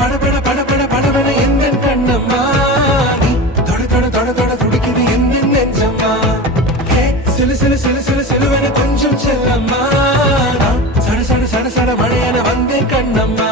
படபட படபட படபட எந்த கண்ணம்மா நீ தொட தொட தொட தொட துடிக்குது எந்த நெஞ்சம்மா சிலு சிலு சிலு சிலு சிலுவன கொஞ்சம் செல்லம்மா சட சட சட சட மழையன வந்தேன் கண்ணம்மா